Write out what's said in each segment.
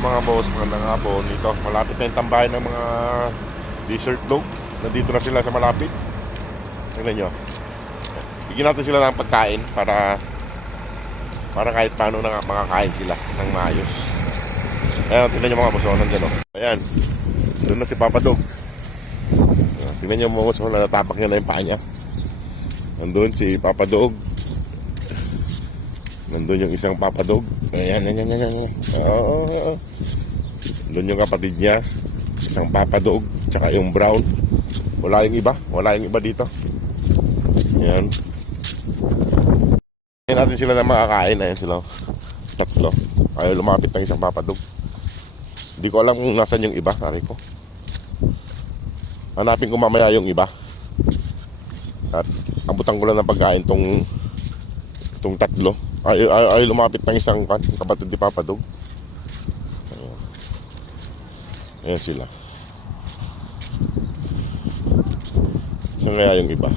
Hello mga boss, magandang hapon. Dito, malapit na yung tambahin ng mga desert dog. Nandito na sila sa malapit. Tingnan nyo. Bigyan natin sila ng pagkain para kahit paano na makakain sila ng maayos. Ayan, tingnan nyo mga boss, nandyan o. Ayan, doon na si Papa Dog. Tingnan nyo mga boss, natapak niya na yung paa niya. Nandun si Papa Dog. Nandun yung isang Papa Dog. Ayan. Oo. Nandun yung kapatid niya. Isang Papa Dog. Tsaka yung brown. Wala yung iba dito. Ayan. Ayan natin sila na makakain. Ayan sila. Tatlo. Ayaw lumapit ng isang Papa Dog. Hindi ko alam kung nasan yung iba. Ari ko. Hanapin ko mamaya yung iba. At abutan ko lang ng pagkain tong tatlo. Ay lumapit ng isang kapatid ni Papa Dog. Ayan sila. Saan kaya yung iba?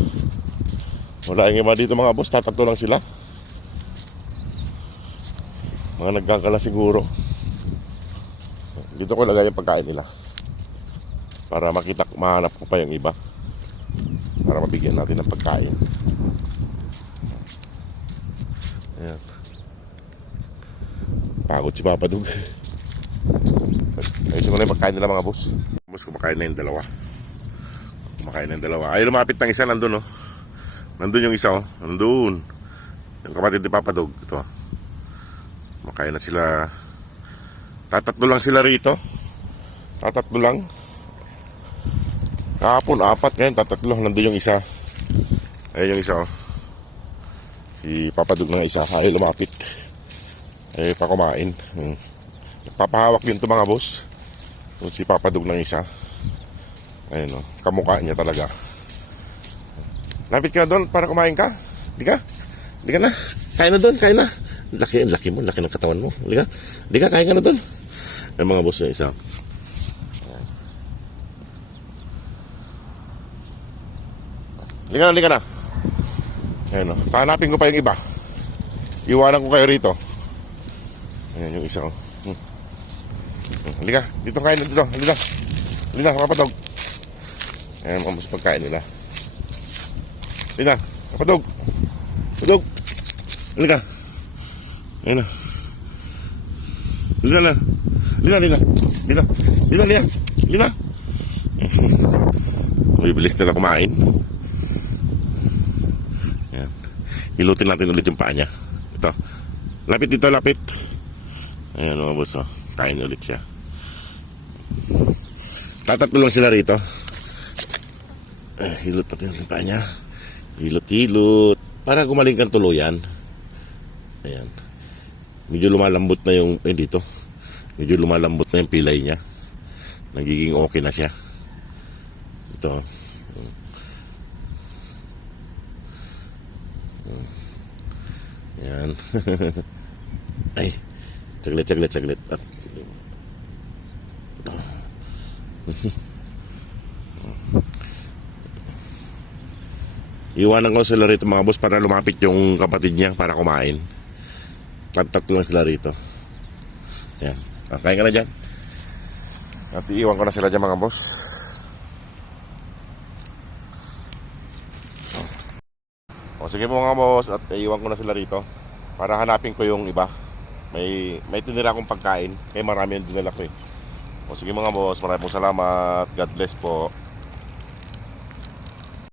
Wala yung iba dito mga boss. Tatatlo lang sila. Mga nagkakala siguro. Dito ko lagay yung pagkain nila para mahanap ko pa yung iba, para mabigyan natin ng pagkain. Ayan. Pagod si Papa Dog. Ayusin ko na yung pagkain nila mga boss. Boss, kumakain na yung dalawa. Ay lumapit ng isa, nandun oh. Nandun yung isa oh. Nandun yung kapatid ni Papa Dog. Ito. Kumakain na sila. Tatatlo lang sila rito. Tatatlo lang. Kahapon apat, ngayon tatatlo. Nandun yung isa. Ayun yung isa oh. Si Papa Dog ng isa, ay lumapit. Ay pa kumain. Papahawak yun to mga boss. So, si Papa Dog ng isa. Ayun o, kamukha niya talaga. Lapit ka na doon para kumain ka. Di ka na. Kain na doon, kain na. Laki mo, laki ng katawan mo. Di ka, kain ka na doon. Ay mga boss ng isa. Di ka na. Ayan o, hanapin ko pa yung iba. Iwanan ko kayo rito. Ayan yung isa o. Halika, dito kain na dito. Halika, Papa Dog. Ayan mga mas pagkain nila. Halika, Papa Dog. Halika. Ayan na. Halika. Bibilis nila kumain. Ayan. Ilutin natin ulit yung paa niya. Ito. Lapit dito. Ayan mga boss oh. Kain ulit siya. Tatatlo lang sila rito. Hilot natin yung paa niya. Hilot. Para gumaling kang tuluyan. Ayan. Medyo lumalambot na yung dito. Medyo lumalambot na yung pilay niya. Nagiging okay na siya. Ito. Ayan. Ay. Saglit. At iwanan ko sila rito mga boss para lumapit yung kapatid niya para kumain. Tatlo lang sila rito. Ayan. Kain ka na dyan. At iiwan ko na sila dyan mga boss. O sige po mga boss. At iiwan ko na sila rito para hanapin ko yung iba. May tinira akong pagkain. Kaya marami yung dinala ko eh. O sige mga boss, maraming salamat. God bless po.